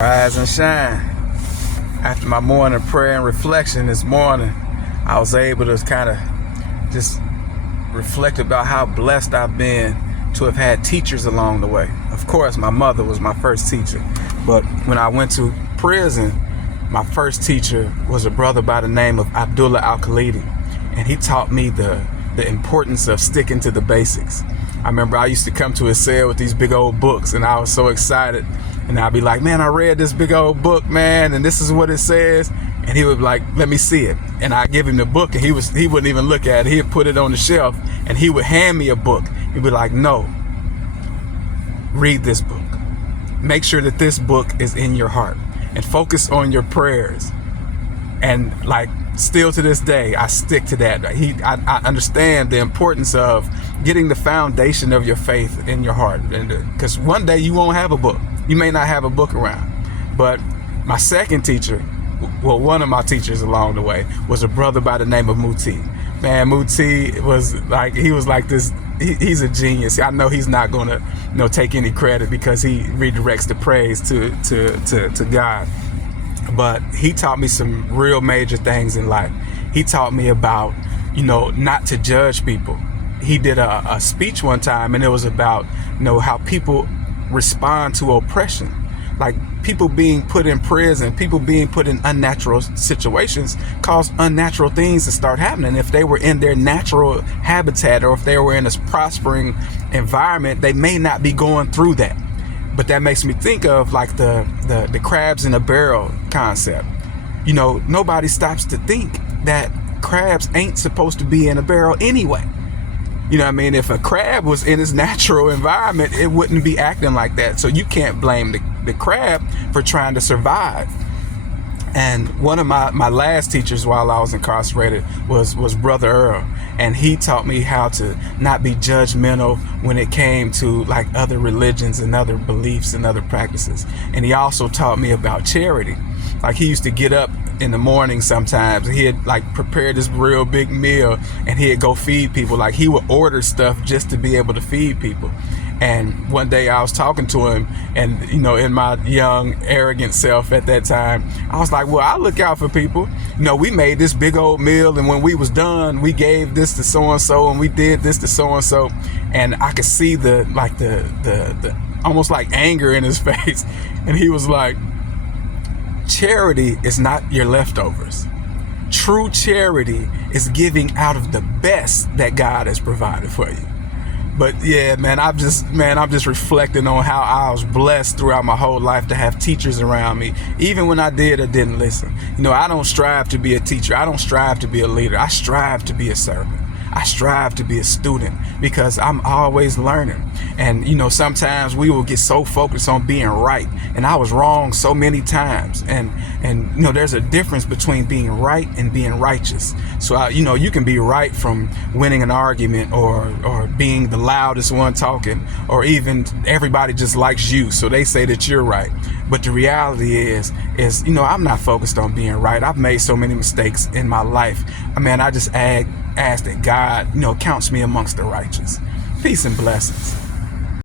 Rise and shine. After my morning prayer and reflection this morning, I was able to kind of just reflect about how blessed I've been to have had teachers along the way. Of course, my mother was my first teacher, but when I went to prison, my first teacher was a brother by the name of Abdullah Al-Khalidi, and he taught me the importance of sticking to the basics. I remember I used to come to his cell with these big old books, and I was so excited. And I'd be like, man, I read this big old book, man, and this is what it says. And he would be like, let me see it. And I'd give him the book, and he wouldn't even look at it. He'd put it on the shelf, and he would hand me a book. He'd be like, no, read this book. Make sure that this book is in your heart, and focus on your prayers. And like, still to this day, I stick to that. I understand the importance of getting the foundation of your faith in your heart, and because one day you won't have a book. You may not have a book around. But my second teacher, well, one of my teachers along the way, was a brother by the name of Muti. Man, Muti was like this. He's a genius. I know he's not gonna take any credit because he redirects the praise to God. But he taught me some real major things in life. He taught me about, not to judge people. He did a speech one time, and it was about, how people respond to oppression. Like, people being put in prison, people being put in unnatural situations cause unnatural things to start happening. If they were in their natural habitat, or if they were in a prospering environment, they may not be going through that. But that makes me think of like the crabs in a barrel concept. Nobody stops to think that crabs ain't supposed to be in a barrel anyway. If a crab was in its natural environment, it wouldn't be acting like that. So you can't blame the crab for trying to survive. And one of my last teachers while I was incarcerated was Brother Earl. And he taught me how to not be judgmental when it came to like other religions and other beliefs and other practices. And he also taught me about charity. Like, he used to get up in the morning sometimes, and he'd like prepare this real big meal, and he'd go feed people. Like, he would order stuff just to be able to feed people. And one day I was talking to him, and in my young, arrogant self at that time, I was like, well, I look out for people. We made this big old meal, and when we was done, we gave this to so-and-so, and we did this to so-and-so. And I could see the almost like anger in his face. And he was like, charity is not your leftovers. True charity is giving out of the best that God has provided for you. But yeah, man, I'm just reflecting on how I was blessed throughout my whole life to have teachers around me, even when I did or didn't listen. I don't strive to be a teacher. I don't strive to be a leader. I strive to be a servant. I strive to be a student because I'm always learning. And, sometimes we will get so focused on being right. And I was wrong so many times. And there's a difference between being right and being righteous. So, you can be right from winning an argument or being the loudest one talking, or even everybody just likes you, so they say that you're right. But the reality is, I'm not focused on being right. I've made so many mistakes in my life. I just ask that God, counts me amongst the righteous. Peace and blessings.